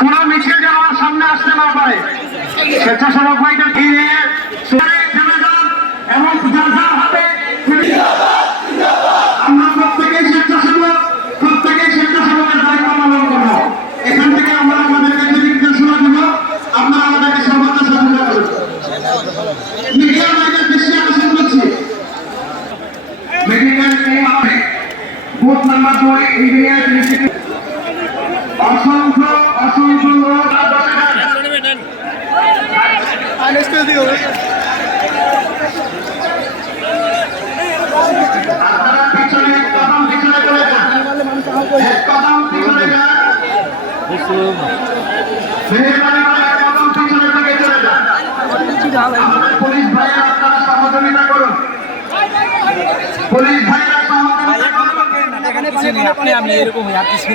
কোন মিছিল যেন আমার সামনে আসতে না পারে, স্বেচ্ছাসেবক ভাইদের ঘিরে এবং যার হাতে আমরা প্রত্যেকেই স্বেচ্ছাসেবকের দায়িত্ব পালন করবো। এখান থেকে আমরা আমাদেরকে যে নির্দেশনা দেব, আপনারা আমাদেরকে সর্বদা সহযোগিতা করুন। মিডিয়া ভাইদের বেশি আকর্ষণ করছি। Medical booth number 2 engineer institute অসংখ্য লোক আপনারা পিছনে কদম পিছনে চলে যান, কদম পিছনে যান, মেহরবানি করে কদম পিছনে থেকে চলে যান। আমাদের পুলিশ ভাইয়েরা আপনারা সহযোগিতা করুন, পুলিশ ভাইয়েরা সহযোগিতা করুন। আপনি আমি এরকম আর কিছু